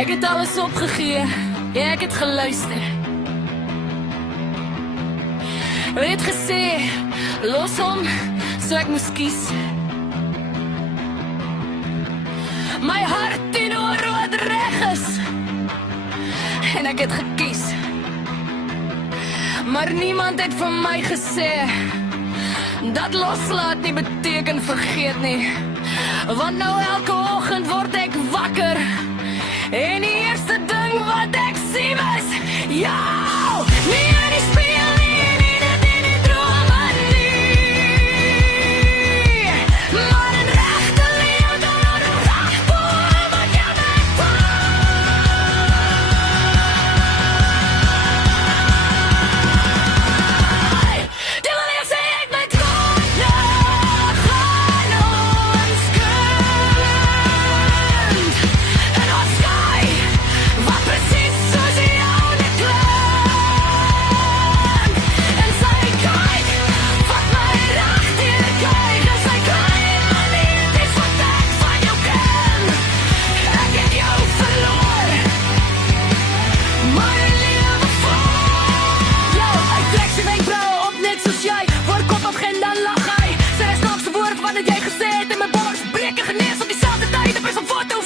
Ek het alles opgegee, ek het geluister. Hy het gesê, los hom, so ek moes kies. My hart teenoor wat reg is, en ek het gekies. Maar niemand het vir my gesê, dat loslaat nie beteken vergeet nie. Want nou elke oggend word ek wakker, en die eerste ding wat ek sien is jou, nie in die spieël nie, nie dit in die drome nie. Maar in regte lewe dan aan die ragboom wat jou wegvaai. Die wil ek sê ek met trane gaan onskuld. En ons sky, wat precies soos jou net klink. En sy kyk, wat my regdeur kyk, en sy klein manier, dis wat ek van jou ken. Ek het jou verloor, maar in lewe voor. Jou, hy trek sy wenkbrauwe op net soos jy, voor kop op gen dan lach hy. Sy is snaakse woord wat het jy gesê het, en my bollocks breek en genees op diezelfde tyd, op is een foto